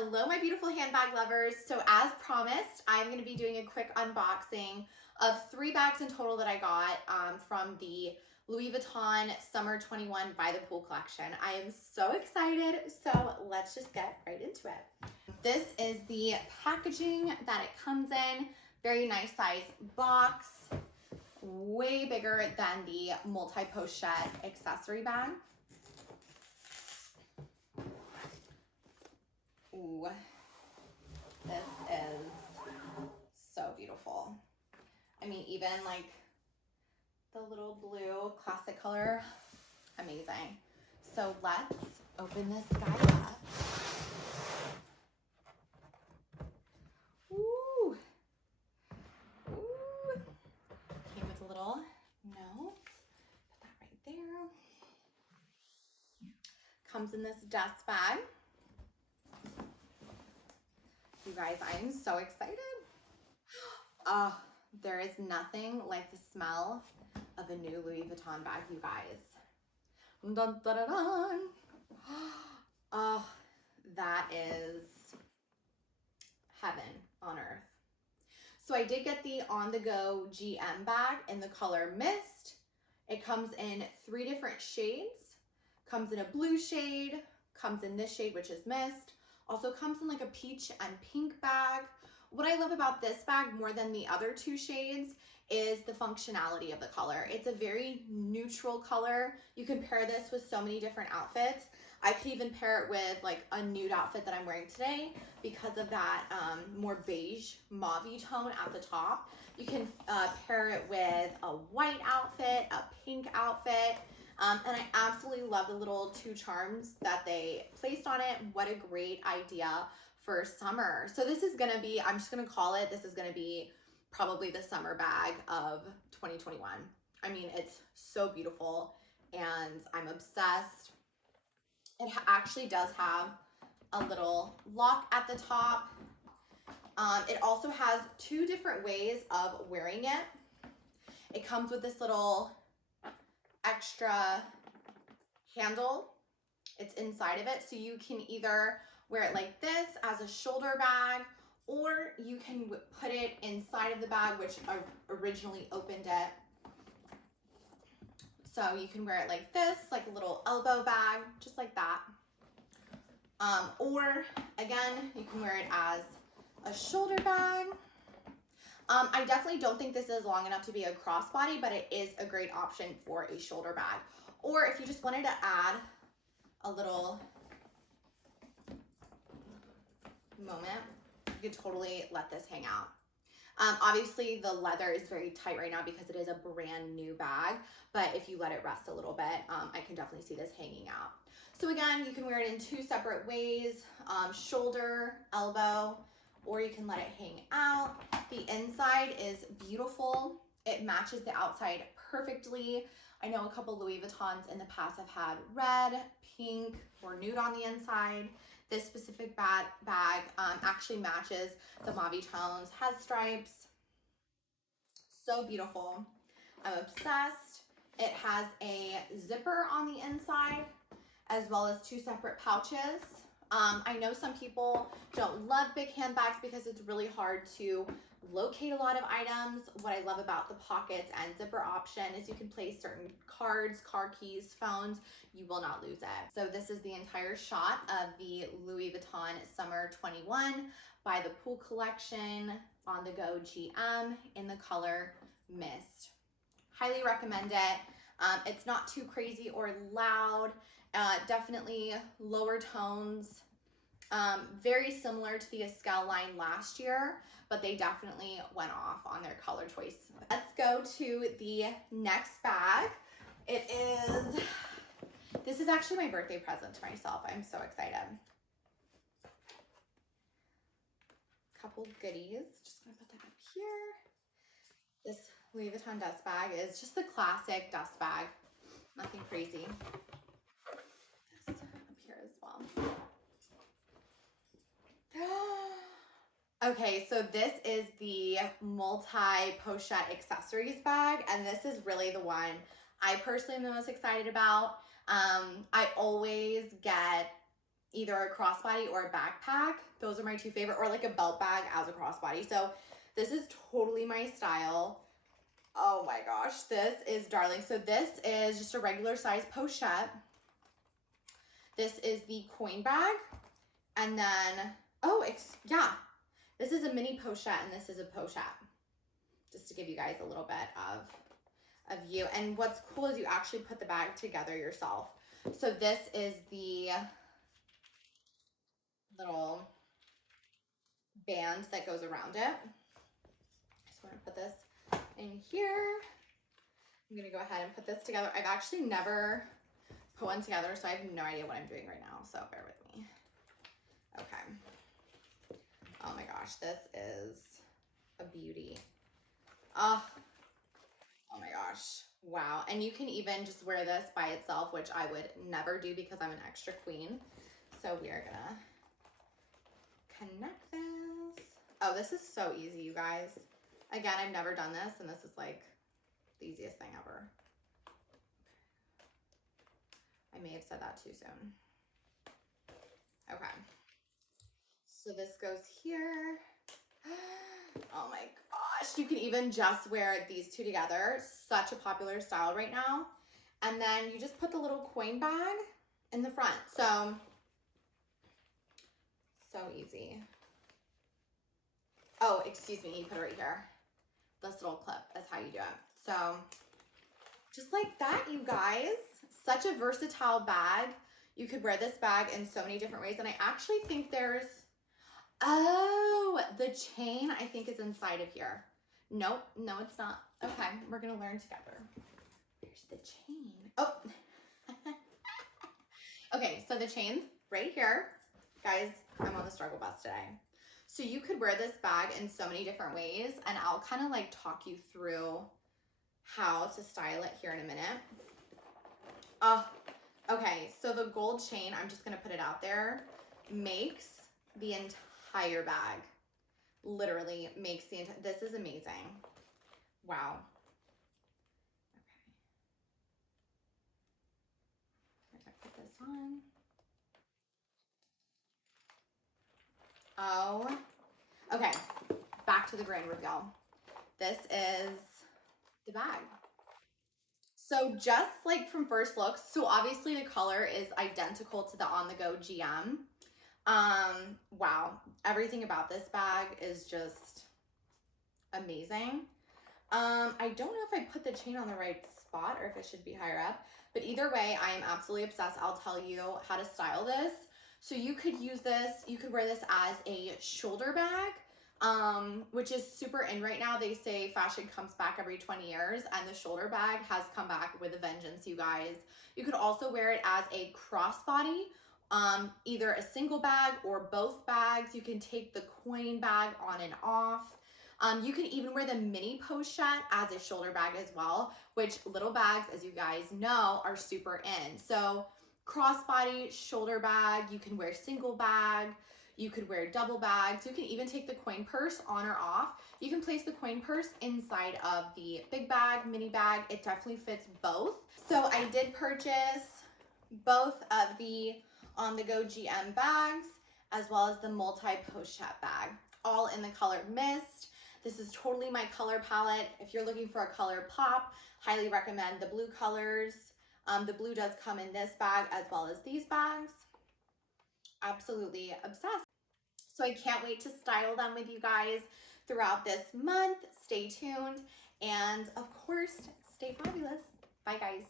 Hello, my beautiful handbag lovers. So as promised, I'm going to be doing a quick unboxing of 3 bags in total that I got from the Louis Vuitton Summer 21 by the Pool collection. I am so excited, so let's just get right into it. This is the packaging that it comes in. Very nice size box, way bigger than the Multi-Pochette Accessory Bag. Ooh, this is so beautiful. I mean, even like the little blue classic color, amazing. So let's open this guy up. Ooh, ooh. Came with a little note. Put that right there. Comes in this dust bag. You guys, I am so excited. Oh, there is nothing like the smell of a new Louis Vuitton bag, you guys. Dun, dun, dun, dun. Oh, that is heaven on earth. So I did get the on-the-go GM bag in the color Mist. It comes in 3 different shades. Comes in a blue shade, comes in this shade, which is Mist. Also comes in like a peach and pink bag. What I love about this bag more than the other 2 shades is the functionality of the color. It's a very neutral color. You can pair this with so many different outfits. I could even pair it with like a nude outfit that I'm wearing today because of that more beige mauve tone at the top. You can pair it with a white outfit, a pink outfit. And I absolutely love the little 2 charms that they placed on it. What a great idea for summer. So this is gonna be, I'm just gonna call it, this is gonna be probably the summer bag of 2021. I mean, it's so beautiful and I'm obsessed. It actually does have a little lock at the top. It also has 2 different ways of wearing it. It comes with this little extra handle. It's inside of it, so you can either wear it like this as a shoulder bag, or you can put it inside of the bag, which I originally opened it. So you can wear it like this, like a little elbow bag, just like that. Or again, you can wear it as a shoulder bag. I definitely don't think this is long enough to be a crossbody, but it is a great option for a shoulder bag. Or if you just wanted to add a little moment, you could totally let this hang out. Obviously the leather is very tight right now because it is a brand new bag, but if you let it rest a little bit, I can definitely see this hanging out. So again, you can wear it in 2 separate ways, shoulder, elbow, or you can let it hang out. The inside is beautiful. It matches the outside perfectly. I know a couple Louis Vuittons in the past have had red, pink, or nude on the inside. This specific bag actually matches the mauve tones, has stripes. So beautiful. I'm obsessed. It has a zipper on the inside as well as 2 separate pouches. I know some people don't love big handbags because it's really hard to locate a lot of items. What I love about the pockets and zipper option is you can place certain cards, car keys, phones. You will not lose it. So this is the entire shot of the Louis Vuitton Summer 21 by the Pool collection on the go GM in the color Mist. Highly recommend it. It's not too crazy or loud. Definitely lower tones. Very similar to the Escal line last year, but they definitely went off on their color choice. Let's go to the next bag. This is actually my birthday present to myself. I'm so excited. Couple goodies. Just gonna put that up here. This Louis Vuitton dust bag is just the classic dust bag. Nothing crazy. This up here as well. Okay, so this is the Multi-Pochette Accessories bag, and this is really the one I personally am the most excited about. I always get either a crossbody or a backpack. Those are my two favorite, or like a belt bag as a crossbody. So this is totally my style. Oh my gosh, this is darling. So this is just a regular size pochette. This is the coin bag. And then, yeah, this is a mini pochette and this is a pochette. Just to give you guys a little bit of view. And what's cool is you actually put the bag together yourself. So this is the little band that goes around it. So we're gonna put this in here. I'm gonna go ahead and put this together. I've actually never put one together, so I have no idea what I'm doing right now, so bear with me. Okay. Oh my gosh, this is a beauty. Oh my gosh. Wow. And you can even just wear this by itself, which I would never do because I'm an extra queen. So we are gonna connect this. Oh, this is so easy, you guys. Again, I've never done this, and this is like the easiest thing ever. I may have said that too soon. Okay. So this goes here. Oh my gosh. You can even just wear these two together. Such a popular style right now. And then you just put the little coin bag in the front. So easy. Oh, excuse me. You put it right here. This little clip is how you do it. So just like that, you guys. Such a versatile bag. You could wear this bag in so many different ways. And I actually think there's, oh, the chain I think is inside of here. Nope, no, it's not. Okay, we're gonna learn together. Where's the chain? Oh. Okay, so the chain's right here. Guys, I'm on the struggle bus today. So you could wear this bag in so many different ways, and I'll kind of like talk you through how to style it here in a minute. Oh, okay, so the gold chain, I'm just gonna put it out there, makes the entire bag. Literally makes the entire, this is amazing. Wow. Okay, I'm gonna put this on. Oh, okay, back to the grand reveal. This is the bag. So just like from first looks, so obviously the color is identical to the On The Go GM. Wow, everything about this bag is just amazing. I don't know if I put the chain on the right spot or if it should be higher up, but either way, I am absolutely obsessed. I'll tell you how to style this. So you could use this, you could wear this as a shoulder bag, which is super in right now. They say fashion comes back every 20 years, and the shoulder bag has come back with a vengeance, you guys. You could also wear it as a crossbody, either a single bag or both bags. You can take the coin bag on and off. You can even wear the mini pochette as a shoulder bag as well, which little bags, as you guys know, are super in. So crossbody, shoulder bag, you can wear single bag, you could wear double bags. You can even take the coin purse on or off. You can place the coin purse inside of the big bag, mini bag. It definitely fits both. So I did purchase both of the On The Go GM bags as well as the Multi-Pochette bag, all in the color Mist. This is totally my color palette. If you're looking for a color pop, highly recommend the blue colors. The blue does come in this bag as well as these bags. Absolutely obsessed. So I can't wait to style them with you guys throughout this month. Stay tuned. And of course, stay fabulous. Bye, guys.